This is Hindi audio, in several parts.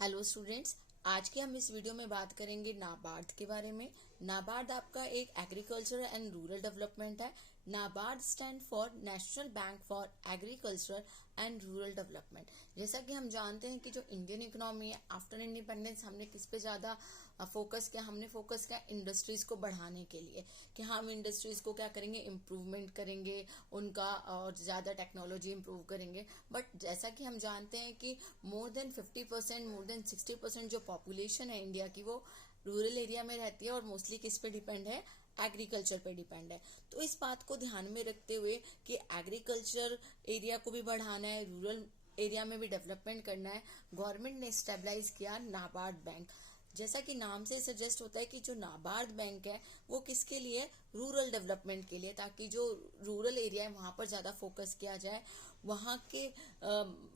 हेलो स्टूडेंट्स, आज के हम इस वीडियो में बात करेंगे नाबार्ड के बारे में। नाबार्ड आपका एक एग्रीकल्चर एंड रूरल डेवलपमेंट है। NABARD stand for national bank for agriculture and rural development. जैसा कि हम जानते हैं कि जो इंडियन इकोनॉमी है आफ्टर इंडिपेंडेंस, हमने किस पे ज़्यादा फोकस किया? हमने फोकस किया इंडस्ट्रीज को बढ़ाने के लिए कि हम इंडस्ट्रीज को क्या करेंगे, इम्प्रूवमेंट करेंगे उनका, और ज़्यादा टेक्नोलॉजी इम्प्रूव करेंगे। बट जैसा कि हम जानते हैं कि मोर देन 50%, मोर देन 60% जो पॉपुलेशन है इंडिया की, वो रूरल एरिया में रहती है और मोस्टली किस पे डिपेंड है? एग्रीकल्चर पे डिपेंड है। तो इस बात को ध्यान में रखते हुए कि एग्रीकल्चर एरिया को भी बढ़ाना है, रूरल एरिया में भी डेवलपमेंट करना है, गवर्नमेंट ने स्टेबलाइज किया नाबार्ड बैंक। जैसा कि नाम से सजेस्ट होता है कि जो नाबार्ड बैंक है वो किसके लिए? रूरल डेवलपमेंट के लिए, ताकि जो रूरल एरिया है वहां पर ज़्यादा फोकस किया जाए, वहां के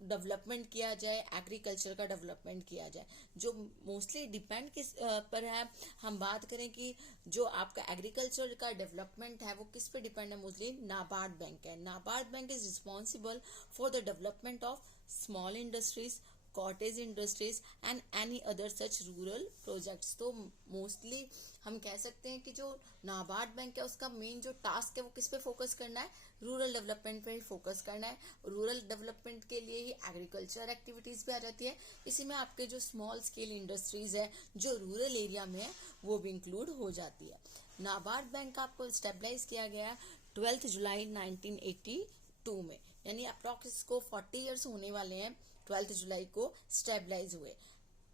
डेवलपमेंट किया जाए, एग्रीकल्चर का डेवलपमेंट किया जाए। जो मोस्टली डिपेंड किस पर है? हम बात करें कि जो आपका एग्रीकल्चर का डेवलपमेंट है वो किस पे डिपेंड है? मोस्टली नाबार्ड बैंक है। NABARD bank is responsible for the development of small industries, cottage industries and any other such rural projects. तो मोस्टली हम कह सकते हैं कि जो नाबार्ड बैंक है उसका मेन जो टास्क है वो किस पे फोकस करना है? रूरल डेवलपमेंट पे ही फोकस करना है। रूरल डेवलपमेंट के लिए ही एग्रीकल्चर एक्टिविटीज भी आ जाती है। इसी में आपके जो स्मॉल स्केल इंडस्ट्रीज है जो रूरल एरिया में है वो भी इंक्लूड हो जाती है। नाबार्ड बैंक आपको स्टेबलाइज किया गया 12 जुलाई 1982 में, यानी अप्रॉक्स को 40 ईयर्स होने वाले हैं 12 जुलाई को स्टेबलाइज हुए।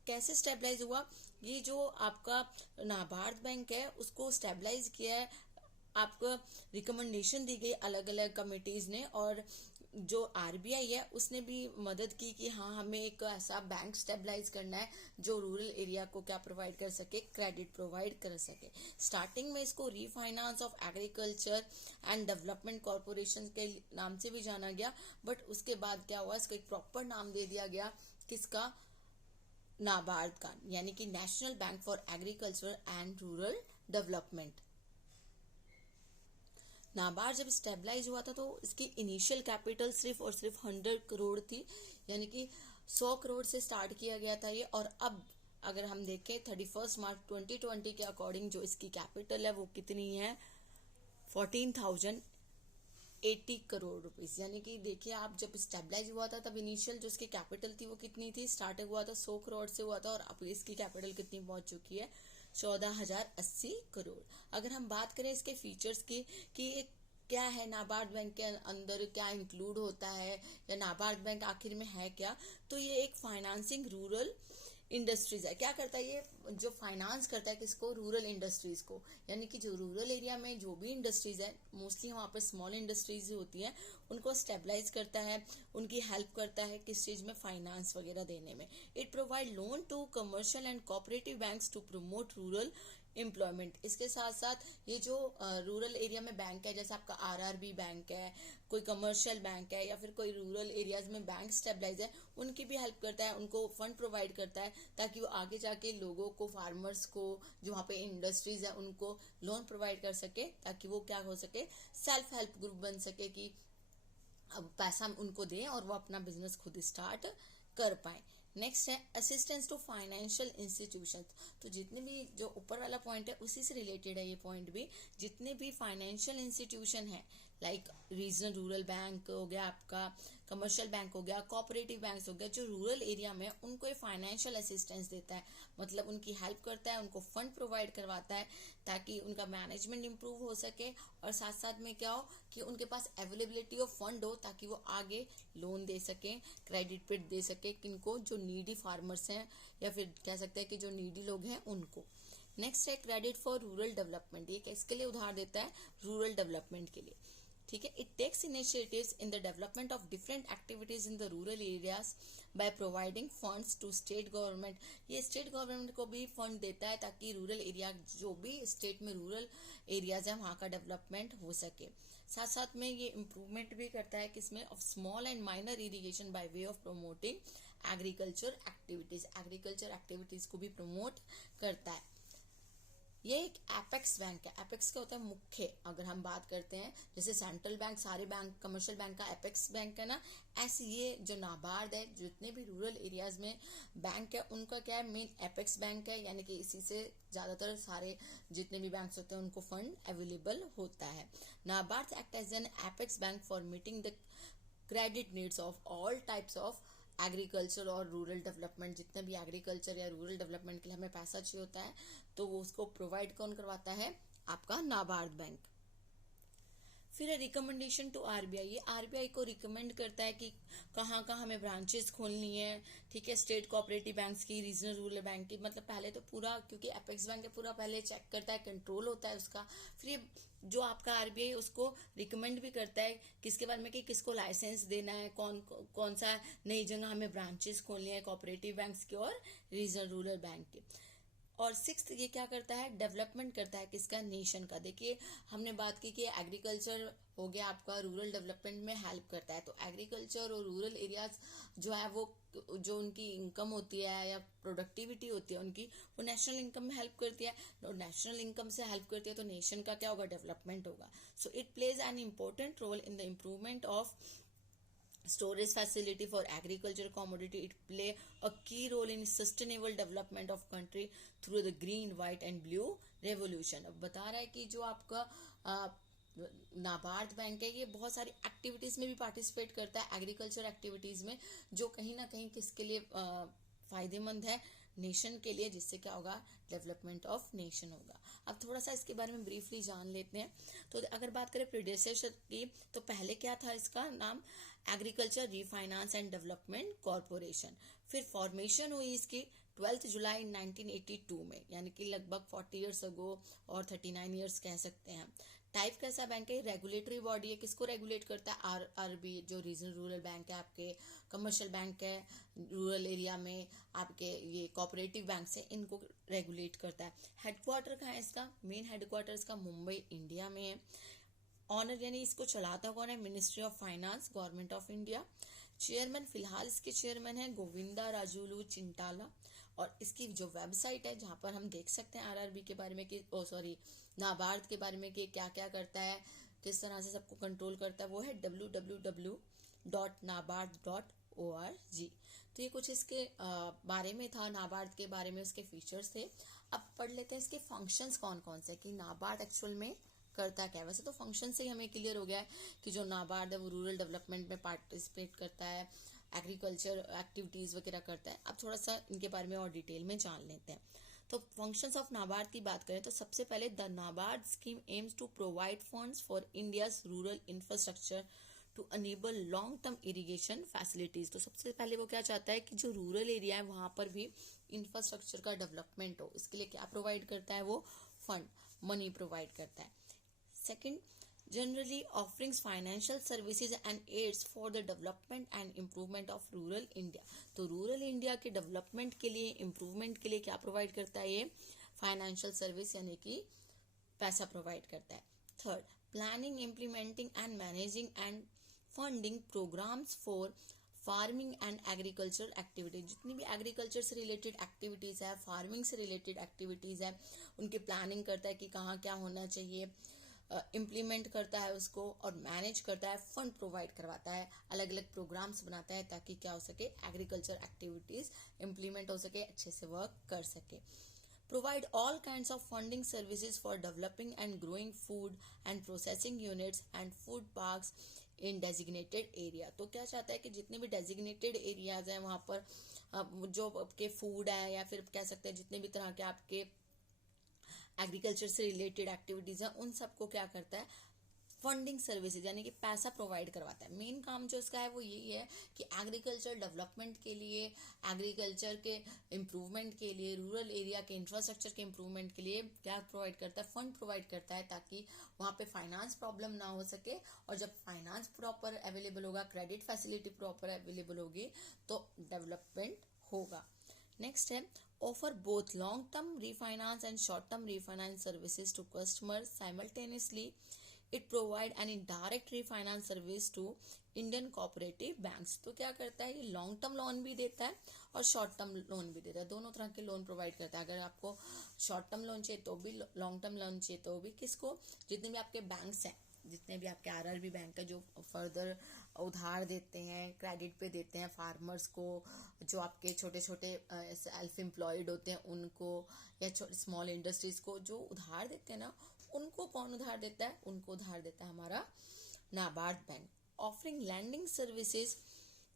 कैसे स्टेबलाइज हुआ? ये जो आपका नाबार्ड बैंक है उसको स्टेबलाइज किया है, आपको रिकमेंडेशन दी गई अलग अलग कमिटीज ने, और जो आरबीआई है उसने भी मदद की कि हाँ हमें एक ऐसा बैंक स्टेबलाइज करना है जो रूरल एरिया को क्या प्रोवाइड कर सके, क्रेडिट प्रोवाइड कर सके। स्टार्टिंग में इसको refinance of agriculture and development corporation के नाम से भी जाना गया, बट उसके बाद क्या हुआ, इसको एक प्रॉपर नाम दे दिया गया। किसका? नाबार्ड का, यानी कि national bank for agriculture and rural development. NABARD जब स्टेबलाइज हुआ था तो इसकी इनिशियल कैपिटल सिर्फ और सिर्फ 100 करोड़ थी, यानी कि 100 करोड़ से स्टार्ट किया गया था ये। और अब अगर हम देखें 31 मार्च 2020 के अकॉर्डिंग जो इसकी कैपिटल है वो कितनी है? 14,080 करोड़ रुपीस। यानी कि देखिए आप, जब स्टेबलाइज हुआ था तब इनिशियल जो इसकी कैपिटल थी वो कितनी थी? स्टार्टिंग हुआ था 100 करोड़ से हुआ था, और अब इसकी कैपिटल कितनी पहुंच चुकी है? 14,080 करोड़। अगर हम बात करें इसके फीचर्स की कि ये क्या है, नाबार्ड बैंक के अंदर क्या इंक्लूड होता है, या नाबार्ड बैंक आखिर में है क्या, तो ये एक फाइनेंसिंग रूरल इंडस्ट्रीज है। क्या करता है ये? जो फाइनेंस करता है किसको? रूरल इंडस्ट्रीज को। यानी कि जो रूरल एरिया में जो भी इंडस्ट्रीज है, मोस्टली वहाँ पर स्मॉल इंडस्ट्रीज होती हैं, उनको स्टेबलाइज करता है, उनकी हेल्प करता है किस चीज में? फाइनेंस वगैरह देने में। It provide loan to commercial and cooperative banks to promote rural employment. इसके साथ साथ ये जो रूरल एरिया में बैंक है, जैसे आपका आरआरबी बैंक है, कोई कमर्शियल बैंक है, या फिर कोई रूरल एरियाज में बैंक स्टेबलाइज है, उनकी भी हेल्प करता है, उनको फंड प्रोवाइड करता है ताकि वो आगे जाके लोगों को, फार्मर्स को, जो वहाँ पे इंडस्ट्रीज है उनको लोन प्रोवाइड कर सके, ताकि वो क्या हो सके? सेल्फ हेल्प ग्रुप बन सके, कि अब पैसा उनको दें और वो अपना बिजनेस खुद स्टार्ट कर पाए। नेक्स्ट है असिस्टेंस टू फाइनेंशियल इंस्टीट्यूशन। तो जितने भी, जो ऊपर वाला पॉइंट है उसी से रिलेटेड है ये पॉइंट भी, जितने भी फाइनेंशियल इंस्टीट्यूशन है, लाइक रीजनल रूरल बैंक हो गया आपका, कमर्शियल बैंक हो गया, कोऑपरेटिव बैंक हो गया, जो रूरल एरिया में उनको ये फाइनेंशियल असिस्टेंस देता है, मतलब उनकी हेल्प करता है, उनको फंड प्रोवाइड करवाता है ताकि उनका मैनेजमेंट इंप्रूव हो सके, और साथ साथ में क्या हो कि उनके पास अवेलेबिलिटी ऑफ फंड हो ताकि वो आगे लोन दे सके, क्रेडिट पे दे सके, किनको? जो नीडी फार्मर्स हैं, या फिर कह सकते हैं कि जो नीडी लोग हैं उनको। नेक्स्ट है क्रेडिट फॉर रूरल डेवलपमेंट। ये किसके लिए उधार देता है? रूरल डेवलपमेंट के लिए। ठीक है। It takes initiatives in the development of different activities in the rural areas by providing funds to state government. ये स्टेट गवर्नमेंट को भी फंड देता है ताकि रूरल एरिया, जो भी स्टेट में रूरल एरियाज है वहाँ का डेवलपमेंट हो सके। साथ साथ में ये इम्प्रूवमेंट भी करता है किसमें? Of small and minor irrigation by way of promoting agriculture activities. Agriculture activities को भी प्रमोट करता है। ये एक एपेक्स बैंक है। एपेक्स क्या होता है? मुख्य। अगर हम बात करते हैं जैसे सेंट्रल बैंक, सारे बैंक कमर्शियल बैंक का एपेक्स बैंक है ना, ऐसे ये जो नाबार्ड है, जितने भी रूरल एरियाज में बैंक है उनका क्या है? मेन एपेक्स बैंक है, यानी कि इसी से ज्यादातर सारे जितने भी बैंक्स होते हैं उनको फंड अवेलेबल होता है। NABARD act as an apex bank for meeting the credit needs of all types of agriculture और रूरल डेवलपमेंट। जितने भी एग्रीकल्चर या रूरल डेवलपमेंट के लिए हमें पैसा चाहिए होता है तो वो उसको प्रोवाइड कौन करवाता है? आपका नाबार्ड बैंक। फिर है रिकमेंडेशन टू आरबीआई। ये आरबीआई को रिकमेंड करता है कि कहाँ कहाँ हमें ब्रांचेस खोलनी है, ठीक है, स्टेट कोऑपरेटिव बैंक्स की, रीजनल रूरल बैंक की। मतलब पहले तो पूरा, क्योंकि एपेक्स बैंक है, पूरा पहले चेक करता है, कंट्रोल होता है उसका। फिर ये जो आपका आरबीआई उसको रिकमेंड भी करता है किसके बारे में, कि किसको लाइसेंस देना है, कौन कौन सा नई जगह हमें ब्रांचेस खोलनी है कोऑपरेटिव बैंक्स की और रीजनल रूरल बैंक की। और सिक्स्थ ये क्या करता है? डेवलपमेंट करता है किसका? नेशन का। देखिए हमने बात की कि एग्रीकल्चर हो गया आपका, रूरल डेवलपमेंट में हेल्प करता है। तो एग्रीकल्चर और रूरल एरियाज जो है वो जो उनकी इनकम होती है या प्रोडक्टिविटी होती है उनकी, वो नेशनल इनकम में हेल्प करती है। और नेशनल इनकम से हेल्प करती है तो नेशन का क्या होगा? डेवलपमेंट होगा। So it plays an important role in the improvement of storage facility for agriculture commodity. It play a key role in sustainable development of country through the green, white and blue revolution. अब बता रहा है कि जो आपका नाबार्ड बैंक है ये बहुत सारी एक्टिविटीज में भी पार्टिसिपेट करता है, एग्रीकल्चर एक्टिविटीज में, जो कहीं ना कहीं किसके लिए फायदेमंद है? नेशन के लिए, जिससे क्या होगा? डेवलपमेंट ऑफ नेशन होगा। अब थोड़ा सा इसके बारे में ब्रीफली जान लेते हैं। तो अगर बात करें प्रीडेसेसर की, तो पहले क्या था? इसका नाम agriculture refinance and development corporation. फिर फॉर्मेशन हुई इसकी 12 जुलाई 1982 में, यानी कि लगभग 40 ईयर्स अगो और 39 ईयर्स कह सकते हैं। टाइप कैसा बैंक है? रेगुलेटरी बॉडी है। किसको रेगुलेट करता है? आरबी, जो रीजनल रूरल बैंक है आपके, कमर्शियल बैंक है रूरल एरिया में आपके, ये कोऑपरेटिव बैंक है, इनको रेगुलेट करता है। हेडक्वार्टर कहाँ है इसका? मेन हेडक्वार्टर इसका मुंबई, इंडिया में है। ऑनर यानी इसको चलाता कौन है? Ministry of finance, government of India. Chairman, फिलहाल इसके चेयरमैन है गोविंदा राजुलू चिंटाला। और इसकी जो वेबसाइट है जहां पर हम देख सकते हैं आरआरबी के बारे में कि नाबार्ड के बारे में कि क्या क्या करता है, किस तरह से सबको कंट्रोल करता है, वो है www.nabard.org। तो ये कुछ इसके बारे में था, नाबार्ड के बारे में, उसके फीचर्स थे। अब पढ़ लेते हैं इसके फंक्शंस कौन कौन से, कि नाबार्ड एक्चुअल में करता क्या है। वैसे तो फंक्शन से ही हमें क्लियर हो गया है कि जो नाबार्ड है वो रूरल डेवलपमेंट में पार्टिसिपेट करता है, एग्रीकल्चर एक्टिविटीज वगैरह करता है। अब थोड़ा सा इनके बारे में और डिटेल में जान लेते हैं। तो फंक्शंस ऑफ नाबार्ड की बात करें तो सबसे पहले the NABARD scheme aims to provide funds for India's rural infrastructure to enable long term irrigation facilities. तो सबसे पहले वो क्या चाहता है कि जो रूरल एरिया है वहां पर भी इंफ्रास्ट्रक्चर का डेवलपमेंट हो। इसके लिए क्या प्रोवाइड करता है? वो फंड, मनी प्रोवाइड करता है। Second, generally offerings financial services and aids for the development and improvement of rural India. तो रूरल इंडिया के डेवलपमेंट के लिए, इम्प्रूवमेंट के लिए क्या प्रोवाइड करता है? ये फाइनेंशियल सर्विस यानी कि पैसा प्रोवाइड करता है। Third, planning, implementing and managing and funding programs for farming and agriculture activities. जितनी भी एग्रीकल्चर से रिलेटेड एक्टिविटीज है, फार्मिंग से रिलेटेड एक्टिविटीज है, उनकी प्लानिंग करता है कि कहाँ क्या होना चाहिए, इम्प्लीमेंट करता है उसको, और मैनेज करता है, फंड प्रोवाइड करवाता है, अलग अलग प्रोग्राम्स बनाता है ताकि क्या हो सके? एग्रीकल्चर एक्टिविटीज इम्प्लीमेंट हो सके, अच्छे से वर्क कर सके। Provide all kinds of funding services for developing and growing food and processing units and food parks in designated area. तो क्या चाहता है कि जितने भी डेजिग्नेटेड एरियाज हैं वहां पर जो आपके फूड है या फिर कह सकते हैं जितने भी तरह के आपके एग्रीकल्चर से रिलेटेड एक्टिविटीज है उन सबको क्या करता है? फंडिंग सर्विसेज यानी कि पैसा प्रोवाइड करवाता है। मेन काम जो इसका है वो यही है कि एग्रीकल्चर डेवलपमेंट के लिए, एग्रीकल्चर के इम्प्रूवमेंट के लिए, रूरल एरिया के इंफ्रास्ट्रक्चर के इम्प्रूवमेंट के लिए क्या प्रोवाइड करता है? फंड प्रोवाइड करता है, ताकि वहां पे फाइनेंस प्रॉब्लम ना हो सके। और जब फाइनेंस प्रॉपर अवेलेबल होगा, क्रेडिट फैसिलिटी प्रॉपर अवेलेबल होगी, तो डेवलपमेंट होगा। नेक्स्ट है offer both long term refinance and short term refinance services to customers simultaneously, it provide an direct refinance service to Indian cooperative banks. तो क्या करता है, ये लॉन्ग टर्म लोन भी देता है और शॉर्ट टर्म लोन भी देता है, दोनों तरह के लोन प्रोवाइड करता है। अगर आपको शॉर्ट टर्म लोन चाहिए तो भी, लॉन्ग टर्म लोन चाहिए तो भी, किसको, जितने भी आपके बैंक्स हैं, जितने भी आपके आरआरबी बैंक है जो फर्दर उधार देते हैं, क्रेडिट पे देते हैं फार्मर्स को, जो आपके छोटे छोटे सेल्फ एम्प्लॉयड होते हैं उनको, या स्मॉल इंडस्ट्रीज को जो उधार देते हैं ना, उनको कौन उधार देता है, उनको उधार देता है हमारा NABARD bank. Offering lending services,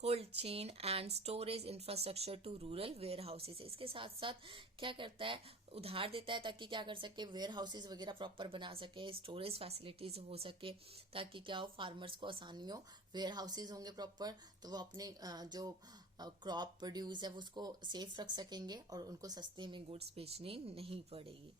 cold chain and storage infrastructure to rural warehouses. इसके साथ साथ क्या करता है, उधार देता है ताकि क्या कर सके, वेयर हाउसेज वगैरह प्रॉपर बना सके, स्टोरेज फैसिलिटीज हो सके, ताकि क्या हो, फार्मर्स को आसानी हो। वेयर हाउसेज होंगे प्रॉपर तो वो अपने जो क्रॉप प्रोड्यूस है वो उसको सेफ रख सकेंगे और उनको सस्ते में गुड्स बेचनी नहीं पड़ेगी।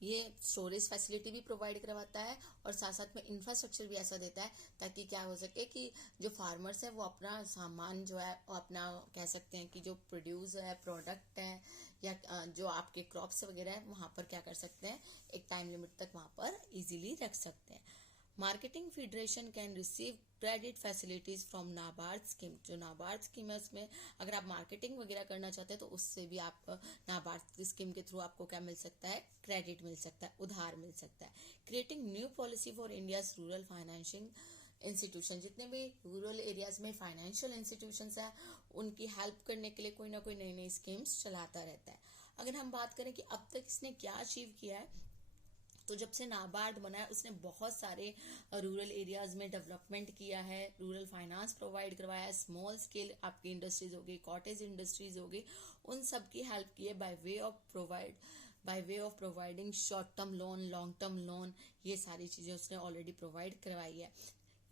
ये स्टोरेज फैसिलिटी भी प्रोवाइड करवाता है और साथ साथ में इंफ्रास्ट्रक्चर भी ऐसा देता है ताकि क्या हो सके कि जो फार्मर्स है वो अपना सामान जो है, अपना कह सकते हैं कि जो प्रोड्यूस है, प्रोडक्ट है, या जो आपके क्रॉप्स वगैरह है, वहां पर क्या कर सकते हैं, एक टाइम लिमिट तक वहां पर इजीली रख सकते हैं। Marketing federation can receive credit facilities from NABARD scheme. जो नाबार्ड स्कीम है उसमें अगर आप मार्केटिंग वगैरह करना चाहते हैं तो उससे भी आप नाबार्ड स्कीम के थ्रू आपको क्या मिल सकता है, क्रेडिट मिल सकता है, उधार मिल सकता है। Creating new policy for India's rural financing institution. जितने भी रूरल एरियाज में फाइनेंशियल इंस्टीट्यूशंस है उनकी हेल्प करने के लिए कोई ना कोई नई नई स्कीम्स चलाता रहता है। अगर हम बात करें कि अब तक इसने क्या अचीव किया है, तो जब से नाबार्ड बना है उसने बहुत सारे रूरल एरियाज में डेवलपमेंट किया है, रूरल फाइनेंस प्रोवाइड करवाया है, स्मॉल स्केल आपकी इंडस्ट्रीज होगी, कॉटेज इंडस्ट्रीज होगी, उन सब की हेल्प की है by way of providing short term loan, long term loan, ये सारी चीजें उसने ऑलरेडी प्रोवाइड करवाई है।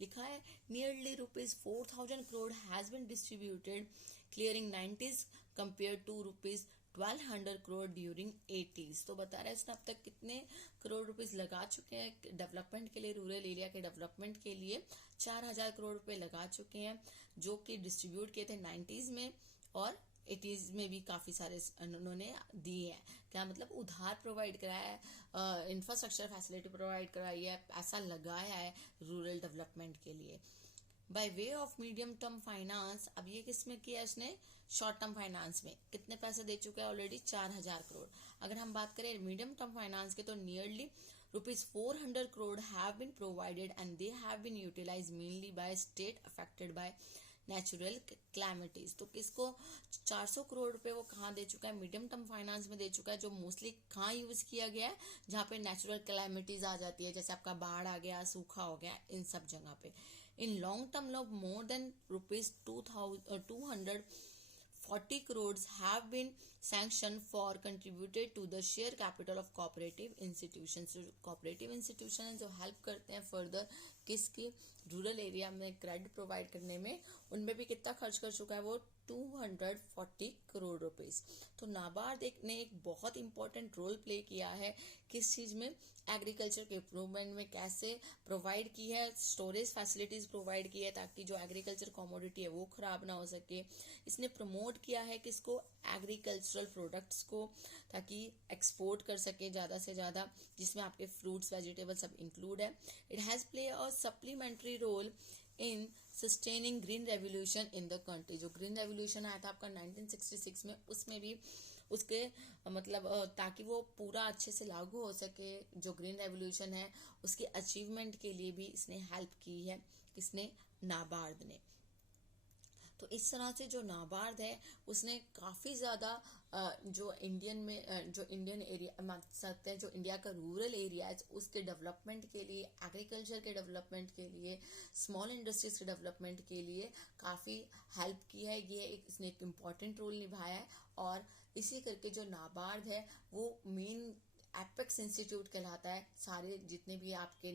लिखा है nearly ₹4,000 crore has been distributed clearing 90s compare to ₹1,200 crore during 80s। तो बता रहा है इसने अब तक कितने करोड़ रुपीस लगा चुके हैं डेवलपमेंट के लिए, रूरल एरिया के डेवलपमेंट के लिए 4,000 करोड़ रुपए लगा चुके हैं, जो कि डिस्ट्रीब्यूट किए थे 90s में और 80s में भी काफी सारे उन्होंने दिए हैं। क्या मतलब, उधार प्रोवाइड कराया है, इंफ्रास्ट्रक्चर फैसिलिटी प्रोवाइड कराई है, पैसा लगाया है रूरल डेवलपमेंट के लिए। By way of medium term finance, अब ये किसमें किया इसने, शॉर्ट टर्म फाइनेंस में कितने पैसे दे चुका है ऑलरेडी, 4,000 करोड़। अगर हम बात करें मीडियम टर्म फाइनेंस के तो nearly ₹400 crore have been provided and they have been utilized mainly by state affected by natural calamities. तो किसको 400 करोड़ रुपए वो कहाँ दे चुका है, मीडियम टर्म फाइनेंस में दे चुका है, जो मोस्टली कहाँ यूज किया गया है, जहाँ पे नेचुरल क्लैमिटीज आ जाती है, जैसे आपका बाढ़ आ गया, सूखा हो गया, इन सब जगह पे। इन लॉन्ग टर्म लोग more than ₹240 crores have been sanctioned for contributed to the share capital of cooperative institutions। cooperative institution जो हेल्प करते हैं फर्दर किसकी, रूरल एरिया में क्रेडिट प्रोवाइड करने में, उनमें भी कितना खर्च कर चुका है वो, 240 करोड़ रुपीस। तो नाबार्ड ने एक बहुत इंपॉर्टेंट रोल प्ले किया है किस चीज में, एग्रीकल्चर के इम्प्रूवमेंट में, कैसे प्रोवाइड की है, स्टोरेज फैसिलिटीज प्रोवाइड की है ताकि जो एग्रीकल्चर कमोडिटी है वो खराब ना हो सके। इसने प्रमोट किया है किसको, एग्रीकल्चरल प्रोडक्ट्स को, ताकि एक्सपोर्ट कर सके ज्यादा से ज्यादा, जिसमें आपके फ्रूट्स, वेजिटेबल सब इंक्लूड है। It has play a supplementary role in sustaining green revolution in the country. जो ग्रीन रेवोल्यूशन आया था आपका 1966 में, उसमें भी उसके मतलब ताकि वो पूरा अच्छे से लागू हो सके, जो ग्रीन रेवोल्यूशन है उसके अचीवमेंट के लिए भी इसने हेल्प की है, किसने, नाबार्ड ने। तो इस तरह से जो नाबार्ड है उसने काफी ज्यादा जो इंडियन एरिया मान सकते हैं, जो इंडिया का रूरल एरिया है उसके डेवलपमेंट के लिए, एग्रीकल्चर के डेवलपमेंट के लिए, स्मॉल इंडस्ट्रीज के डेवलपमेंट के लिए काफी हेल्प की है। ये इसने एक इम्पॉर्टेंट रोल निभाया है और इसी करके जो नाबार्ड है वो मेन एपेक्स इंस्टीट्यूट कहलाता है। सारे जितने भी आपके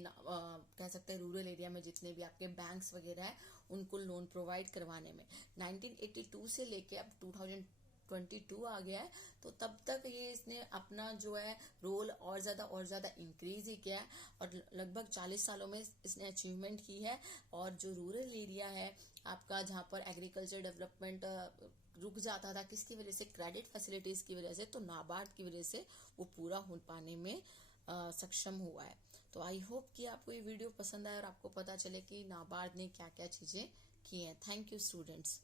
कह सकते हैं रूरल एरिया में जितने भी आपके बैंक्स वगैरह है उनको लोन प्रोवाइड करवाने में 1982 से लेके अब 2022 आ गया है, तो तब तक ये इसने अपना जो है रोल और ज्यादा इंक्रीज ही किया है और लगभग 40 सालों में इसने अचीवमेंट की है। और जो रूरल एरिया है आपका, जहाँ पर एग्रीकल्चर डेवलपमेंट रुक जाता था, किसकी वजह से, क्रेडिट फैसिलिटीज की वजह से, तो नाबार्ड की वजह से वो पूरा हो पाने में सक्षम हुआ है। तो आई होप कि आपको ये वीडियो पसंद आए और आपको पता चले कि नाबार्ड ने क्या क्या चीज़ें की हैं। Thank you students.